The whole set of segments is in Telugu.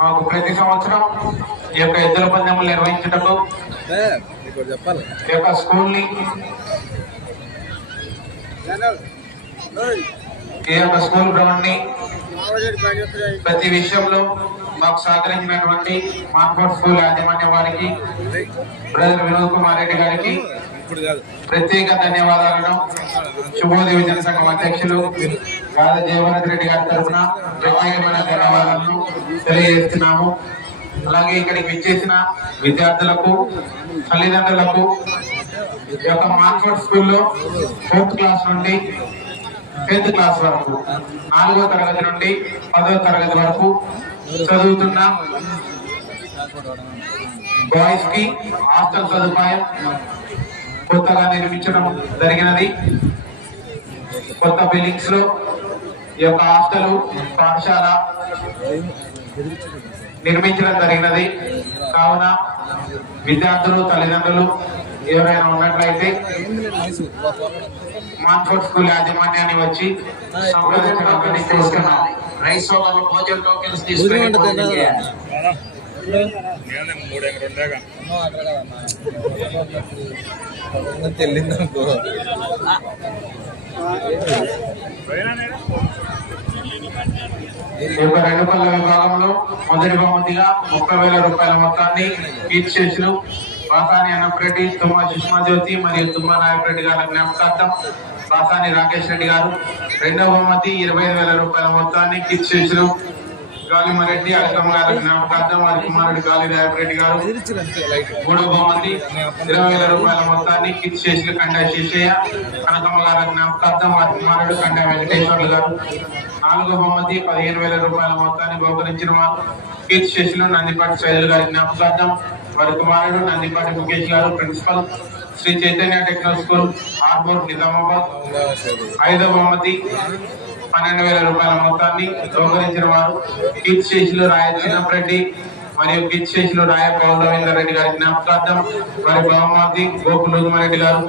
మాకు ప్రతి సంవత్సరం ఈ యొక్క ఎద్దుల పందెములు నిర్వహించుటకు ఈ యొక్క స్కూల్ని ఈ యొక్క స్కూల్ గ్రౌండ్ని ప్రతి విషయంలో మాకు సహకరించినటువంటి మాన్ఫోర్ట్ స్కూల్ యాజమాన్య వారికి బ్రదర్ వినోద్ కుమార్ రెడ్డి గారికి ప్రత్యేక ధన్యవాదాలను. శుభోదయ జనసంఘం అధ్యక్షులు గాద జయవరత్ రెడ్డి గారి తరఫున ప్రత్యేకమైన ధన్యవాదాలను తెలియజేస్తున్నాము. అలాగే ఇక్కడికి విచ్చేసిన విద్యార్థులకు తల్లిదండ్రులకు ఈ యొక్క మాన్ఫోర్ట్ స్కూల్లో ఫోర్త్ క్లాస్ నుండి టెన్త్ క్లాస్ వరకు నాలుగో తరగతి నుండి పదో తరగతి వరకు చదువుతున్న. బాయ్స్కి హాస్టల్ సదుపాయం కొత్తగా నిర్మించడం జరిగినది. కొత్త బిల్డింగ్స్లో ఈ యొక్క హాస్టల్ పాఠశాల నిర్మించడం జరిగినది. కావున విద్యార్థులు తల్లిదండ్రులు ఎవరైనా ఉన్నట్లయితే మాన్ఫోర్ట్ స్కూల్ యాజమాన్యాన్ని వచ్చి సంప్రదించడానికి రైస్ భోజన టోకెన్స్ తీసుకుని యొక్క రెండు పళ్ళ విభాగంలో మొదటి బహుమతిగా ముప్పై వేల రూపాయల మొత్తాన్ని కీర్తిశేషులు బాసాని అన్నప్రెడ్డి తుమ్మా సుష్మా జ్యోతి మరియు తుమ్మా నాయకరెడ్డి గారి జ్ఞాపకార్థం బాసాని రాకేష్ రెడ్డి గారు రెండవ బహుమతి ఇరవై వేల రూపాయల మొత్తాన్ని కీర్తిశేషులు గాలిమరెడ్డి అడకమ్మ గారి జ్ఞాపకార్థం వారి కుమారుడు గాలి రెడ్డి గారు మూడవ బహుమతి ఇరవై వేల రూపాయల మొత్తాన్ని కిట్ చేసిన కండా శేషయ్య కనకమ్మ గారి జ్ఞాపకార్థం వారి కుమారుడు కండా వెంకటేశ్వర్లు గారు. నాలుగో బహుమతి పదిహేను వేల రూపాయల మొత్తాన్ని బహుకరించిన వారు కీర్తి శేషులు నందిపాటి శైలు గారి జ్ఞాపకార్థం వారి కుమారుడు నందిపాటి ముఖేష్ గారు principal Sri Chaitanya techno school Armoor Nizamabad. ఐదో బహుమతి పన్నెండు వేల రూపాయల మొత్తాన్ని బహుకరించిన వారు కీర్తి శేషులు రాయ రెడ్డి మరియు కిచ్ చేసిన రాయ రవీందర్ రెడ్డి గారి జ్ఞాపకార్థం వారి బహుమతి రెడ్డి గారు.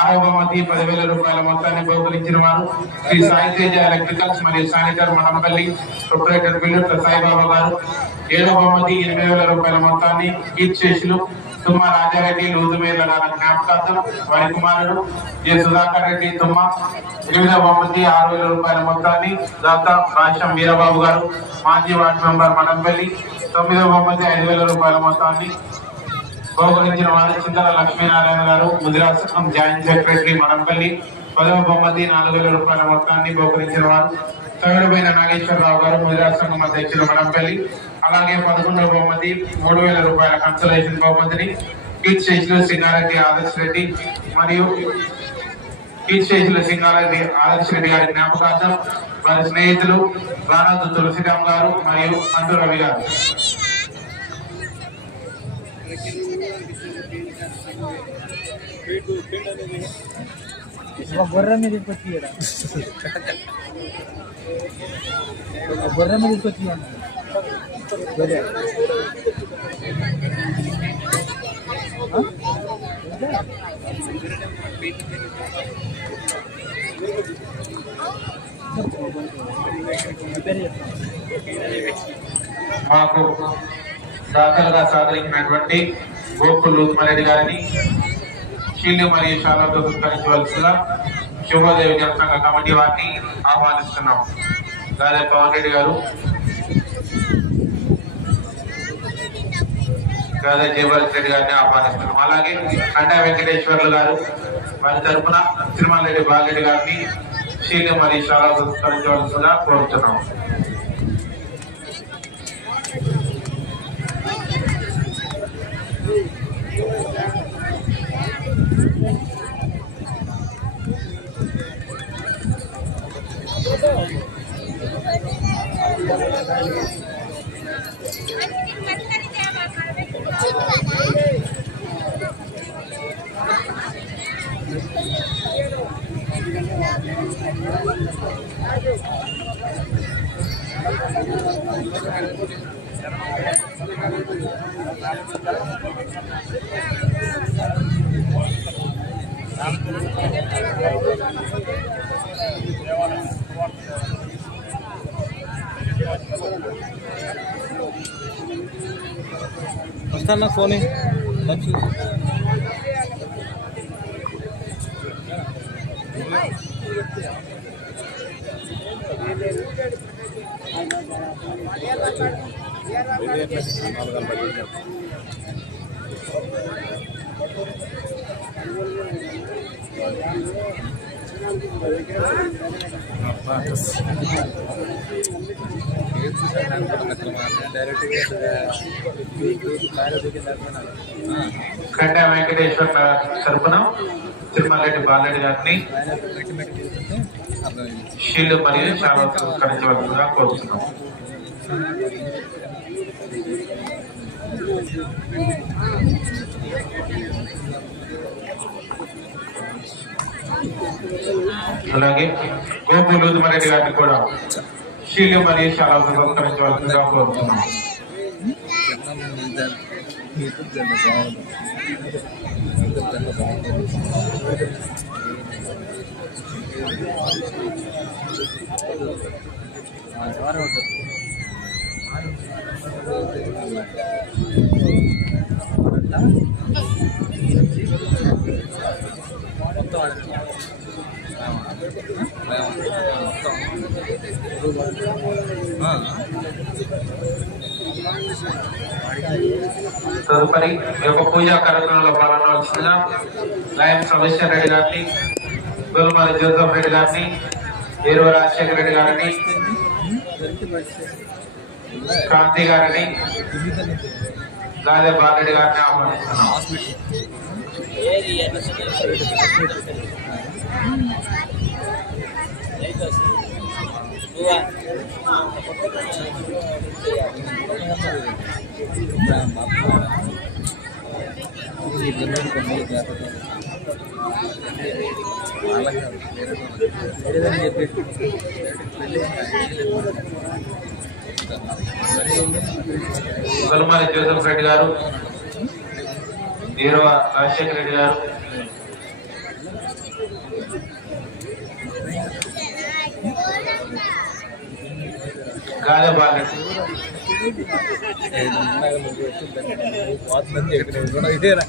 ఆరో బహుమతి పదివేల రూపాయల మొత్తాన్ని గోకులించిన వారు. శ్రీ సాయి తేజ ఎలక్ట్రికల్స్ మరియు sanitary Manampalli proprietor bill Saibaba గారు. ఏడో బహుమతి ఎనిమిది వేల రూపాయల మొత్తాన్ని కిచ్ చేసిన తుమ్మ రాజారెడ్డి లూజుమేర్ల గారి జ్ఞాపకార్థం వారి కుమారుడు జె. సుధాకర్ రెడ్డి తుమ్మ ఎనిమిదవ బహుమతి ఆరు వేల రూపాయల మొత్తాన్ని దాతా రాష్ట్రం వీరబాబు గారు మాజీ వార్డు మెంబర్ మడంపల్లి తొమ్మిదవ బహుమతి ఐదు వేల రూపాయల మొత్తాన్ని గౌరవించిన వారి చింతల లక్ష్మీనారాయణ గారు ముదిరాజ్ జాయింట్ సెక్రటరీ మడంపల్లి పదవ బహుమతి నాలుగు వేల రూపాయల మొత్తాన్ని బహుకరించిన వారు తమిళపైన నాగేశ్వరరావు గారు మహిళా సంఘం అధ్యక్షులు మడంపల్లి అలాగే పదకొండవ బహుమతి మూడు వేల రూపాయల కన్సలేషన్ బహుమతిని కీర్తి శేషులు సింగారెడ్డి ఆదర్శ్ రెడ్డి మరియు కీర్తి శేషులు సింగారెడ్డి ఆదర్శ్ రెడ్డి గారి జ్ఞాపకార్థం వారి స్నేహితులు రానాథ్ తులసిరామ్ గారు మరియు అంటు రవి గారు. గొర్రె మీద గొర్రెమ్మ ఈడ. గొర్రె మాకు దాతలుగా సహకరించినటువంటి గోకుల్ లూత్మరెడ్డి గారిని షీల్డ్ మరియు శాలతో సత్కరించవలసిగా శుభోదయ జనసంఘ కమిటీ వారిని ఆహ్వానిస్తున్నాం గాదే పవన్ రెడ్డి గారు గాదే జయభరత్ రెడ్డి గారిని ఆహ్వానిస్తున్నాం అలాగే కండా వెంకటేశ్వర్లు గారు వారి తరఫున తిరుమల రెడ్డి బాలరెడ్డి గారిని షీల్డ్ మరియు శాలతో కోరుతున్నాం వస్తాను ఫోన్? కండా వెంకటేశ్వర తరపున తిరుమలరెడ్డి బాలరెడ్డి గారిని షీల్డ్ మరియు చాలా సత్కరించవలసిందిగా కోరుతున్నాం Thank you. అలాగే గోపి లూదిమరెడ్డి గారిని కూడా షీల్డ్ మరియు చాలా సత్కరించవలసిందిగా కోరుతున్నాం తదుపరి ఈ యొక్క పూజా కార్యక్రమంలో పాల్గొనవలసిన లయం సమేశ్వర రెడ్డి గారిని గురుమారి జోసఫ్ రెడ్డి గారిని ఏరువ రాజశేఖర రెడ్డి గారిని క్రాంతి గారిని గాదే బాలరెడ్డి గారిని ఆహ్వానిస్తున్నాం. లేదని చెప్పేసి జోసఫ్ రెడ్డి గారు వీరవ రాజశేఖర రెడ్డి గారు గాదే బాలరెడ్డి ఇదేనా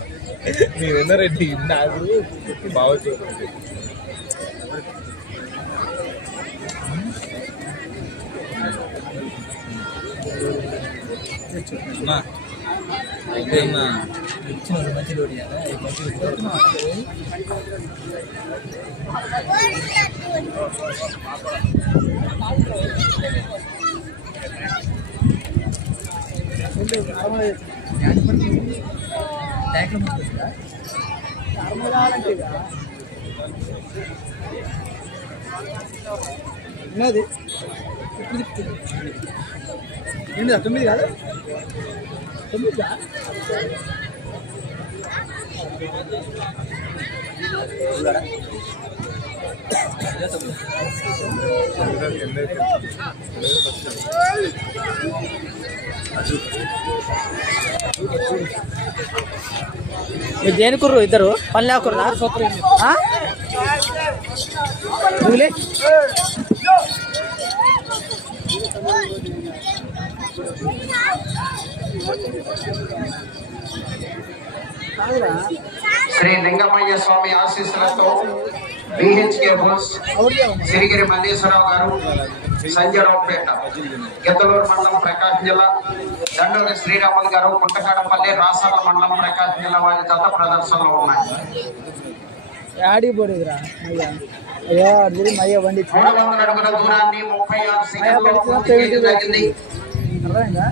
మీ ఉన్నారండి నాకు బావచ్చు అయిపోయిందా మంచి లోడి ట్యాంక్లో ముందుకొచ్చిందా ఉన్నది ఇప్పుడు తిప్పుతుంది ఏంటి తొమ్మిది కాదు తొమ్మిది మీరు దేనికుర్రు ఇద్దరు? పని లేకుర్రా నువ్వులే? శ్రీ లింగమయ్య స్వామి ఆశీస్సులతో బిహెచ్కే బోస్ సిరిగిరి మల్లేశ్వరరావు గారు సంజయరావుపేట గిద్దలూరు మండలం ప్రకాశం జిల్లా దండోరి శ్రీరాములు గారు కుంటకాడపల్లి రాసాల మండలం ప్రకాశం జిల్లా వారి జత ప్రదర్శనలో ఉన్నాయి. యాడి పోలేదురా అయ్యా. అయ్యా అడిగి మయ్య బండి. మూడు వందల అడుగుల దూరాన్ని ముప్పై ఆరు సెకండ్లో పూర్తి చేయడం జరిగింది. అర్థమైందా?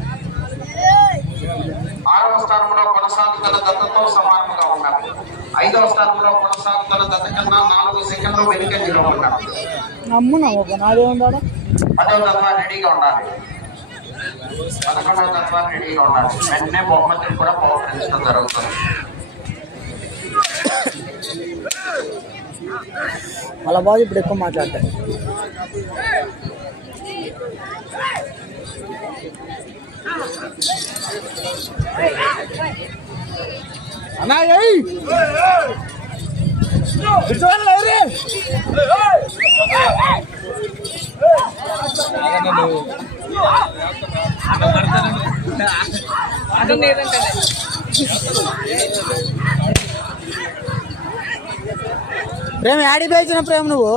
ఆరవ స్థానంలో కొనసాగుతున్న దత్తతో సమానంగా ఉన్నారు. ఐదవ స్థానంలో కొనసాగుతున్న దత్త కన్నా నాలుగు సెకండ్లు వెనుకంజలో నాదే ఉందా పదవ తత్వాన్ని రెడీగా ఉండాలి. పదకొండవ తత్వాన్ని రెడీగా ఉండాలి. వెంటనే బహుమతులు కూడా బహుకరించడం జరుగుతుంది. వాళ్ళ బాబు ఇప్పుడు ఎక్కువ మాట్లాడతారు అన్నా ఏయ్! కూర్చోవాలి లేరే ప్రేమ యాడి పేల్చిన ప్రేమ నువ్వు?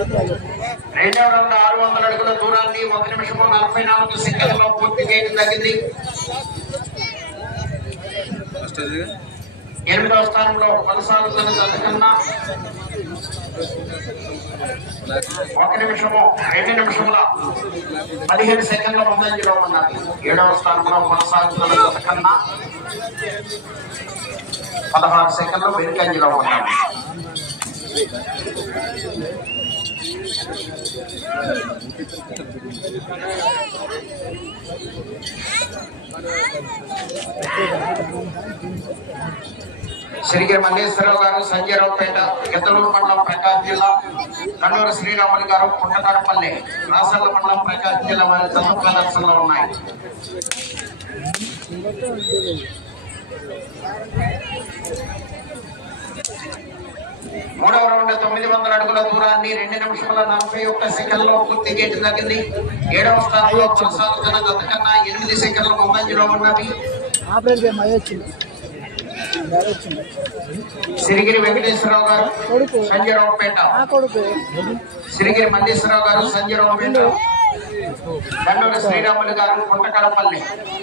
రెండవ రౌండ్ ఆరు వందల అడుగుల దూరాన్ని ఒక నిమిషము నలభై నాలుగు సెకండ్లో పూర్తి చేయడం జరిగింది. ఎనిమిదవ స్థానంలో కొనసాగుతున్న జతకన్నా ఒక నిమిషము రెండు నిమిషముల పదిహేను సెకండ్ల ముందంజలో ఉన్నది ఏడవ స్థానంలో కొనసాగుతున్న జతకన్నా పదహారు సెకండ్లు వెనుకంజలో ఉన్నారు శ్రీగిరి మల్లేశ్వరరావు గారు సంజయరావుపేట గెద్దలూరు మండలం ప్రకాశ్ జిల్లా కన్నూరు శ్రీరాములు గారు పుట్టకారపల్లి రాసల్ల మండలం ప్రకాశ్ జిల్లా వారి తమ ప్రదర్శనలో ఉన్నాయి. మూడవ రౌండ్ తొమ్మిది వందల అడుగుల దూరాన్ని రెండు నిమిషముల నలభై ఒక్క సెకండ్లో పూర్తి చేయడం జరిగింది ఏడవ స్థానంలో కొనసాగుతున్న ఎనిమిది సెకండ్ల ముందంజలో ఉన్నవి సిరిగిరి వెంకటేశ్వరరావు గారు సంజయరావుపేట సిరిగిరి మల్లేశ్వరరావు గారు సంజయరావుపేట దండోరి శ్రీరాములు గారు పుట్టకడపల్లి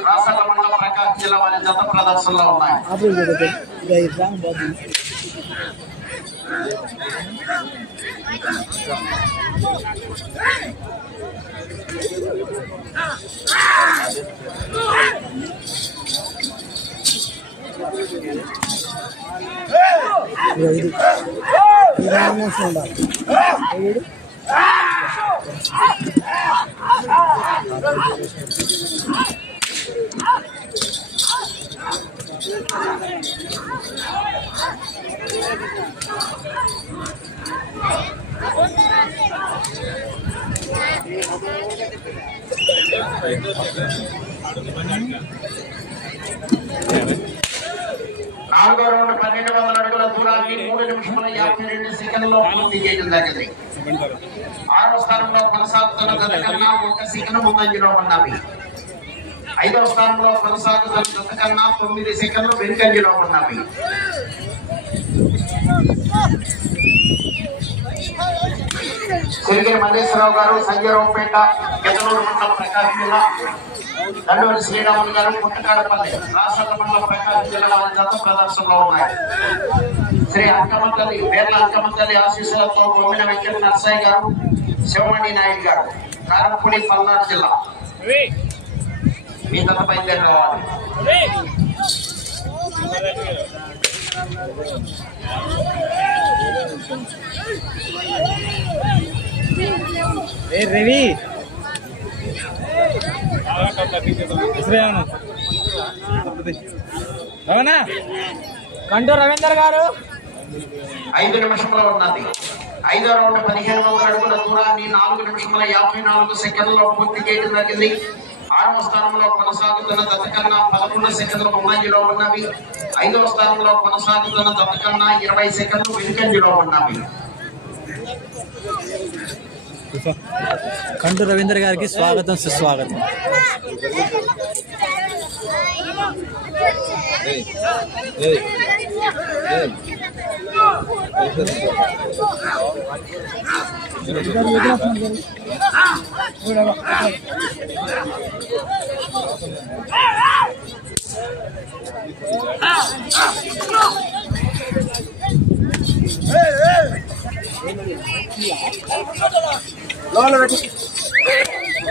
రాసల మండలం ప్రకాశం జిల్లా వారి జత ప్రదర్శనలో ఉన్నాయి. ఆపరేట్ ఇది ఈ ఉండాలి నాలుగో రౌండ్ పన్నెండు వందల అడుగుల దూరాన్ని మూడు నిమిషముల యాభై రెండు సెకండ్లో పూర్తి చేయడం జరిగింది. ఆరో స్థానంలో కొనసాగుతున్న జత ఒక సెకండ్ ముందంజలో ఉన్నవి. ఐదవ స్థానంలో కొనసాగుతున్న జత తొమ్మిది సెకండ్లు వెనుకంజలో ఉన్నవి. సిరిగిరి మల్లేశ్వరరావు గారు సంజయరావుపేట గెదలూరు మండలం ప్రకాశం జిల్లా దండోరి శ్రీరాములు గారు పుట్టకాడపల్లి రాష్ట్ర మండలం ప్రకాశం జిల్లా వారి జత ప్రదర్శనలో ఉన్నాయి. శ్రీ అంకమతల్లి వేర్ల అంకమతల్లి ఆశీస్సులతో బొమ్మిన వెంకట నర్సయ్య గారు శివమణి నాయుడు గారు కారంపూడి పల్నాడు జిల్లా. మీ జత బయలుదేరి రావాలి. రవి? అవునా కంటూ రవీందర్ గారు? ఐదు నిమిషంలో ఉన్నది. ఐదో రౌండ్ పదిహేను వందల అడుగుల దూరాన్ని నాలుగు నిమిషముల యాభై నాలుగు సెకండ్లలో పూర్తి చేయడం జరిగింది. ఆరవ స్థానంలో కొనసాగుతున్న జత కన్నా పదకొండు సెకండ్ల ముందంజలో ఉన్నవి. ఐదవ స్థానంలో కొనసాగుతున్న జత కన్నా ఇరవై సెకండ్లు వెనుకంజలో ఉన్నవి. కంటూ రవీందర్ గారికి స్వాగతం సుస్వాగతం. ఏయ్ ఏయ్ ఏయ్.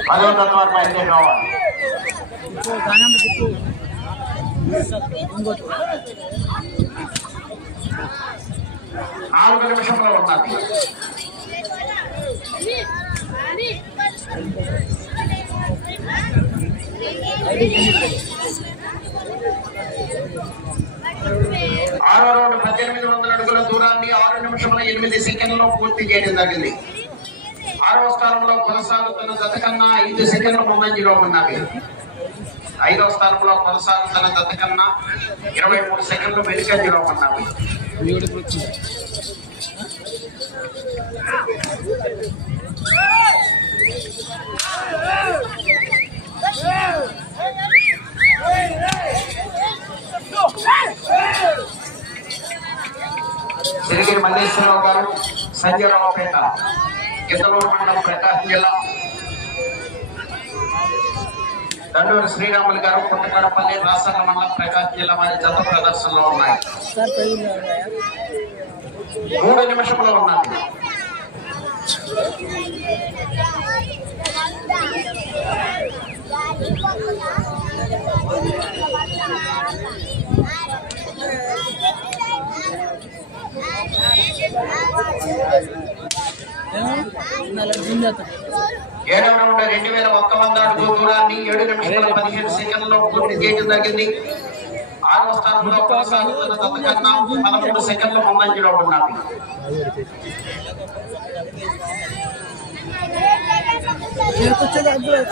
పదవ తత్వాలు బయలుదేరి రావాలి నాలుగు నిమిషంలో ఉన్నది ఆరో రౌండ్ పద్దెనిమిది వందల అడుగుల దూరాన్ని ఆరు నిమిషముల ఎనిమిది సెకండ్లో పూర్తి చేయడం జరిగింది. ఆరో స్థానంలో కొనసాగుతున్న జత కన్నా ఐదు సెకండ్ల ముందంజలో ఉన్నవి ఐదవ స్థానంలో కొనసాగుతున్న జత కన్నా ఇరవై మూడు సెకండ్లు వెనుకంజలో ఉన్నవి సిరిగిరి మల్లేశ్వరరావు గారు సంజయరావుపేట గిద్దలూరు మండలం ప్రకాశం జిల్లా దండూరు శ్రీరాములు గారు పుట్టకడపల్లి రాసన్న మండలం ప్రకాశం జిల్లా వారి జత ప్రదర్శనలో ఉన్నాయి. మూడు నిమిషంలో ఉన్నది ఏడవ రౌండ్ రెండు వేల ఒక్క వంద అడుగు దూరాన్ని ఏడు నిమిషాల పదిహేను సెకండ్లో పూర్తి చేయడం జరిగింది. ఆరవ స్థానంలో కొనసాగుతున్న జత పదమూడు సెకండ్ల ముందంజలో ఉన్నది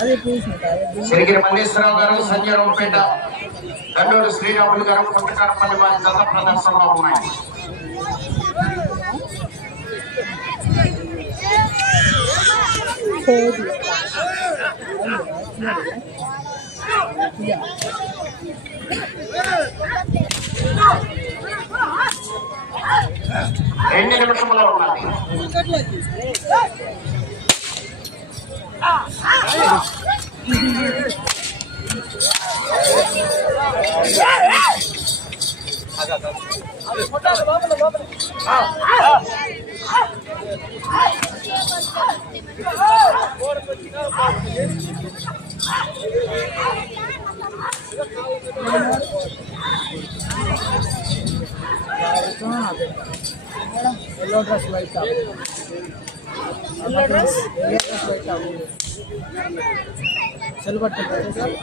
అదే సిరిగిరి మల్లేశ్వరరావు గారు సంజయరావుపేట దండూరు శ్రీరాములు గారు పుట్టకాడపల్లి వారి చంద్ర ప్రదర్శనలో ఉన్నాయి. రెండు నిమిషంలో ఉన్నది yellow dress white yellow dress yellow dress white cell sir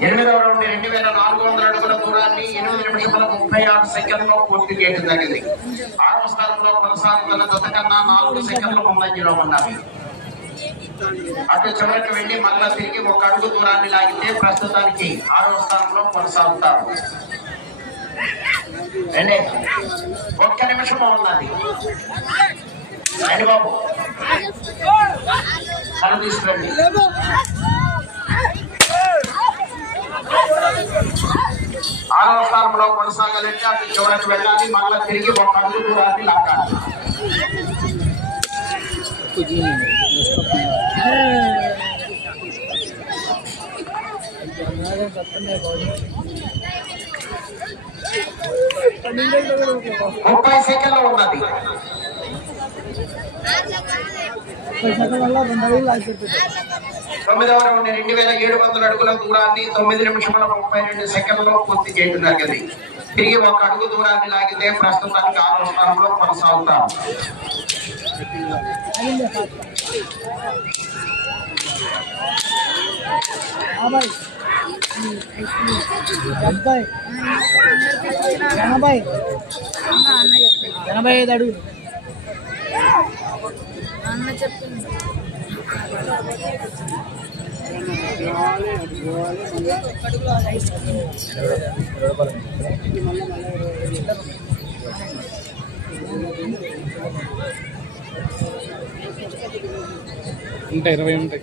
ఎనిమిదవ రౌండ్ రెండు వేల నాలుగు వందల అడుగుల దూరాన్ని ఎనిమిది నిమిషముల ముప్పై ఆరు సెకండ్లో పూర్తి చేయడం జరిగింది. ఆరవ స్థానంలో కొనసాగుతున్న గత కన్నా నాలుగు సెకండ్లు ముందంజలో ఉన్నాయి అటు చివరికి వెళ్ళి మళ్ళా తిరిగి ఒక అడుగు దూరాన్ని లాగితే ప్రస్తుతానికి ఆరవ స్థానంలో కొనసాగుతారు. రండి. ఒక్క నిమిషము ఉన్నది? రండి బాబు. కళ్ళు తీసుకురండి. ఆరవ స్థానంలో కొనసాగాలంటే అటు చివరికి వెళ్ళాలి మళ్ళా తిరిగి ఒక అడుగు దూరాన్ని లాగాలి. ముప్పై సెకండ్లు ఉన్నది. రెండు తొమ్మిదవ రౌండ్ రెండు వేల ఏడు వందల అడుగుల దూరాన్ని తొమ్మిది నిమిషముల ముప్పై రెండు సెకండ్లలో పూర్తి చేయడం జరిగింది. తిరిగి ఒక అడుగు దూరాన్ని లాగితే ప్రస్తుతానికి ఆరో స్థానంలో కొనసాగుతాం. యాభై డెబ్బై. ఎనభై. ఎనభై ఐదు అడుగులు. అన్న చెప్పింది ఉంటాయి ఇరవై ఉంటాయి.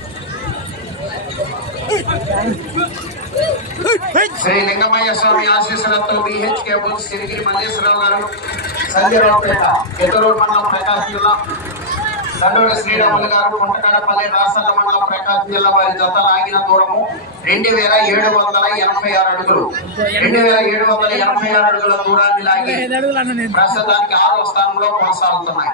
శ్రీ లింగమయ్య స్వామి ఆశీస్సులతో బిహెచ్ కేబుల్స్ సిరిగిరి మల్లేశ్వరరావు గారు సంజయరావుపేట ఎదురూరు మండలం ప్రకాశం జిల్లా దండోడి శ్రీరాములు గారు కుంటకడపల్లి రాసన్న మండలం ప్రకాశం జిల్లా వారి జత లాగిన దూరము రెండు వేల ఏడు వందల ఎనభై ఆరు అడుగులు. రెండు వేల ఏడు వందల ఎనభై ఆరు అడుగుల దూరాన్ని లాగి ప్రస్తుతానికి ఆరో స్థానంలో కొనసాగుతున్నాయి.